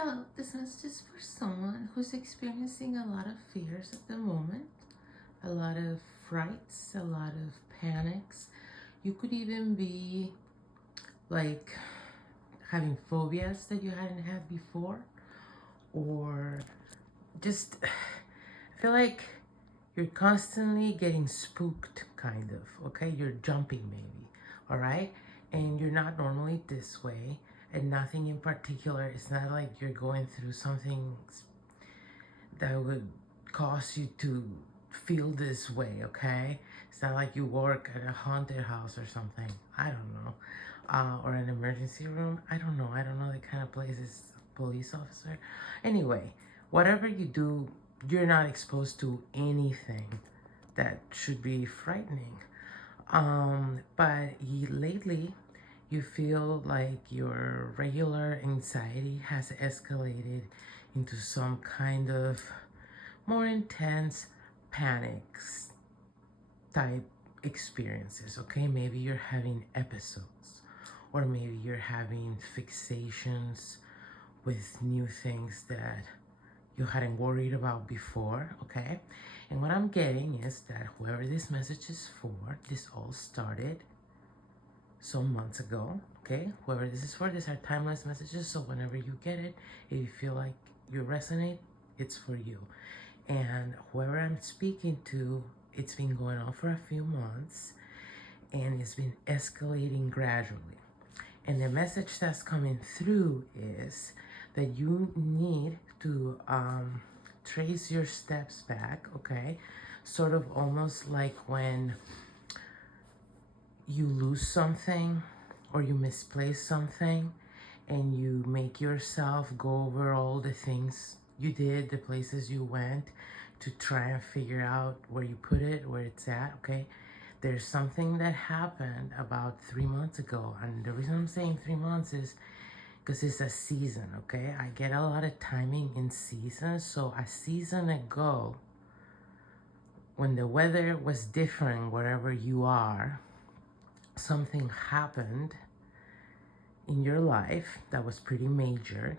Hello, this message is for someone who's experiencing a lot of fears at the moment, a lot of frights, a lot of panics. You could even be like having phobias that you hadn't had before, or just I feel like you're constantly getting spooked, kind of, okay? You're jumping, maybe, all right? And you're not normally this way, and nothing in particular. It's not like you're going through something that would cause you to feel this way, okay? It's not like you work at a haunted house or something. I don't know. Or an emergency room. I don't know. I don't know the kind of place is a police officer. Anyway, whatever you do, you're not exposed to anything that should be frightening. But lately, you feel like your regular anxiety has escalated into some kind of more intense panics type experiences, okay? Maybe you're having episodes, or maybe you're having fixations with new things that you hadn't worried about before, okay? And what I'm getting is that whoever this message is for, this all started some months ago, okay? Whoever this is for, these are timeless messages, so whenever you get it, if you feel like you resonate, it's for you. And whoever I'm speaking to, it's been going on for a few months, and it's been escalating gradually. And the message that's coming through is that you need to trace your steps back, okay? Sort of almost like when you lose something or you misplace something, and you make yourself go over all the things you did, the places you went, to try and figure out where you put it, where it's at, okay? There's something that happened about 3 months ago, and the reason I'm saying 3 months is because it's a season, okay? I get a lot of timing in seasons. So a season ago, when the weather was different wherever you are, something happened in your life that was pretty major,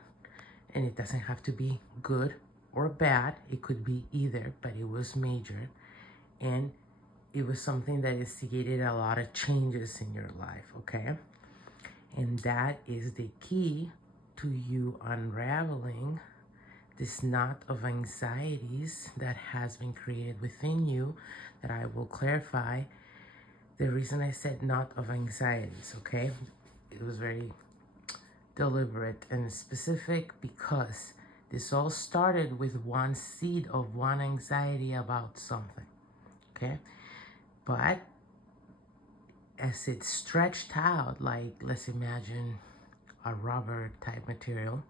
and it doesn't have to be good or bad. It could be either, but it was major, and it was something that instigated a lot of changes in your life, okay? And that is the key to you unraveling this knot of anxieties that has been created within you, that I will clarify. The reason I said knot of anxieties, okay? It was very deliberate and specific, because this all started with one seed of one anxiety about something, okay? But as it stretched out, like, let's imagine a rubber type material,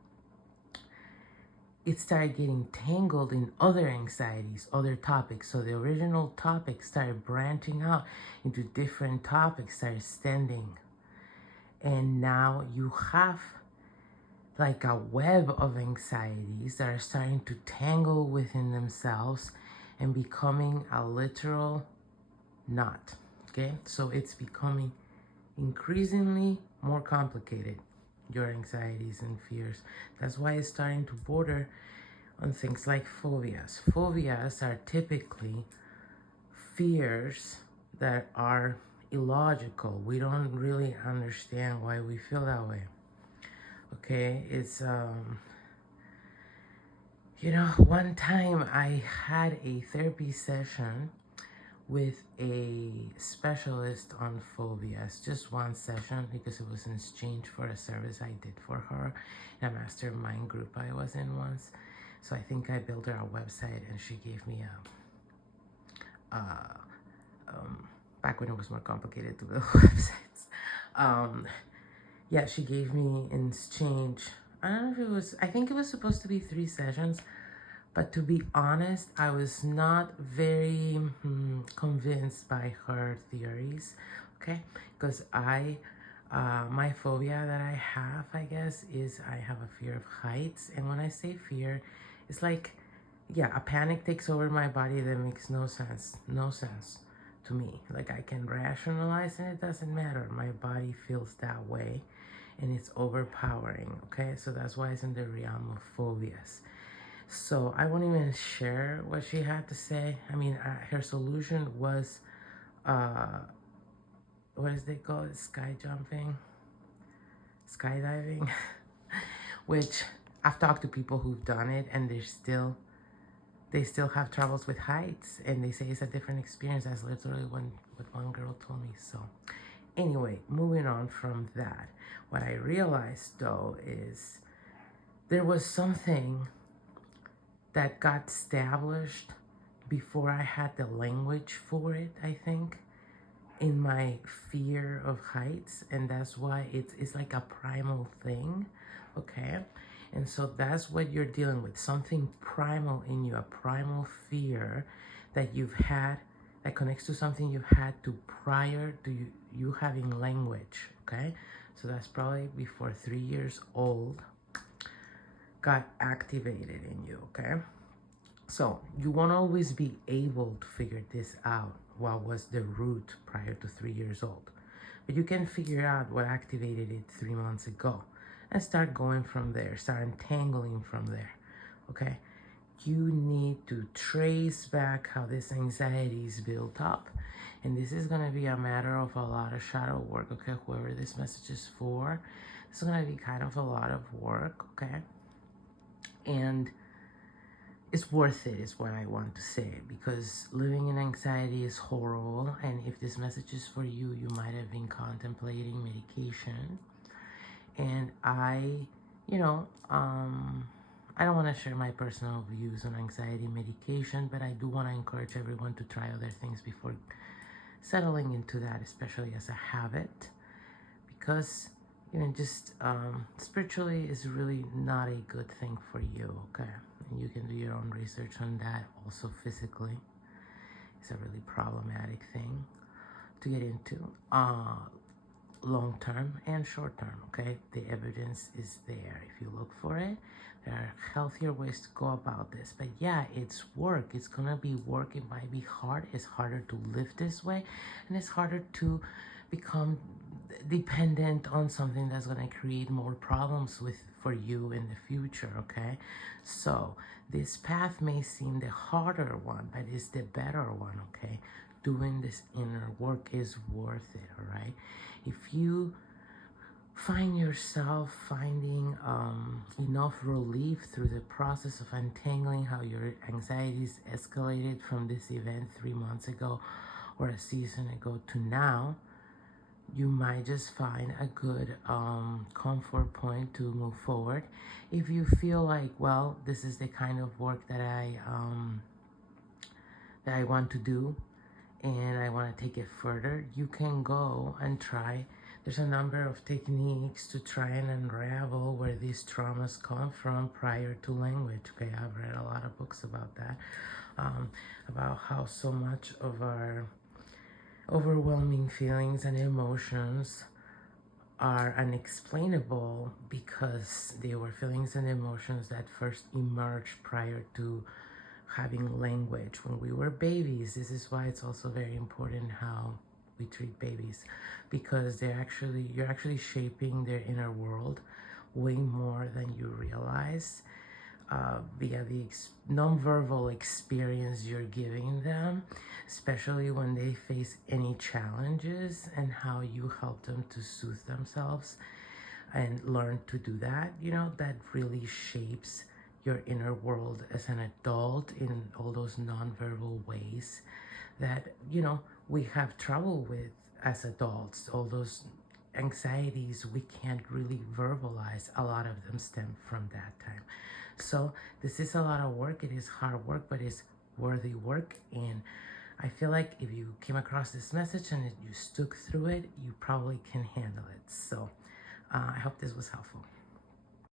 it started getting tangled in other anxieties, other topics. So the original topic started branching out into different topics, started extending. And now you have like a web of anxieties that are starting to tangle within themselves and becoming a literal knot, okay? So it's becoming increasingly more complicated, your anxieties and fears. That's why it's starting to border on things like phobias. Phobias are typically fears that are illogical. We don't really understand why we feel that way. Okay, it's one time I had a therapy session with a specialist on phobias, just one session, because it was in exchange for a service I did for her in a mastermind group I was in once. So I think I built her a website, and she gave me back when it was more complicated to build websites. Yeah, she gave me in exchange, I don't know if it was, I think it was supposed to be 3 sessions, but to be honest, I was not very convinced by her theories, okay? Because my phobia that I have, I guess, is I have a fear of heights. And when I say fear, it's like, yeah, a panic takes over my body that makes no sense to me. Like, I can rationalize, and it doesn't matter. My body feels that way. and it's overpowering, okay? So that's why it's in the realm of phobias. So I won't even share what she had to say. I mean, her solution was, what is it called? Sky jumping, skydiving, which I've talked to people who've done it, and they still have troubles with heights, and they say it's a different experience. That's literally what one girl told me. So anyway, moving on from that, what I realized though is there was something that got established before I had the language for it, I think, in my fear of heights, and that's why it's like a primal thing, okay? And so that's what you're dealing with, something primal in you, a primal fear that you've had that connects to something you've had to prior to you having language, okay? So that's probably before 3 years old got activated in you, okay? So you won't always be able to figure this out, what was the root prior to 3 years old. But you can figure out what activated it 3 months ago and start going from there, start untangling from there, okay? You need to trace back how this anxiety is built up. And this is going to be a matter of a lot of shadow work, okay? Whoever this message is for, it's going to be kind of a lot of work, okay? And it's worth it, is what I want to say, because living in anxiety is horrible. And if this message is for you, you might have been contemplating medication. And I don't want to share my personal views on anxiety medication, but I do want to encourage everyone to try other things before settling into that, especially as a habit, because just spiritually is really not a good thing for you, okay? And you can do your own research on that. Also physically, it's a really problematic thing to get into, long term and short term, okay? The evidence is there. If you look for it, there are healthier ways to go about this. But yeah, it's work. It's gonna be work. It might be hard. It's harder to live this way, and it's harder to become dependent on something that's going to create more problems for you in the future, okay? So this path may seem the harder one, but it's the better one, okay? Doing this inner work is worth it, all right? If you find yourself finding enough relief through the process of untangling how your anxieties escalated from this event 3 months ago or a season ago to now, you might just find a good comfort point to move forward. If you feel like, well, this is the kind of work that I want to do and I want to take it further, you can go and try. There's a number of techniques to try and unravel where these traumas come from prior to language. Okay, I've read a lot of books about that, about how so much of our overwhelming feelings and emotions are unexplainable because they were feelings and emotions that first emerged prior to having language when we were babies. This is why it's also very important how we treat babies, because you're actually shaping their inner world way more than you realize via the nonverbal experience you're giving them, especially when they face any challenges, and how you help them to soothe themselves and learn to do that. That really shapes your inner world as an adult in all those nonverbal ways that, we have trouble with as adults. All those anxieties we can't really verbalize, a lot of them stem from that time. So this is a lot of work. It is hard work, but it's worthy work. And I feel like if you came across this message and you stuck through it, you probably can handle it. So I hope this was helpful.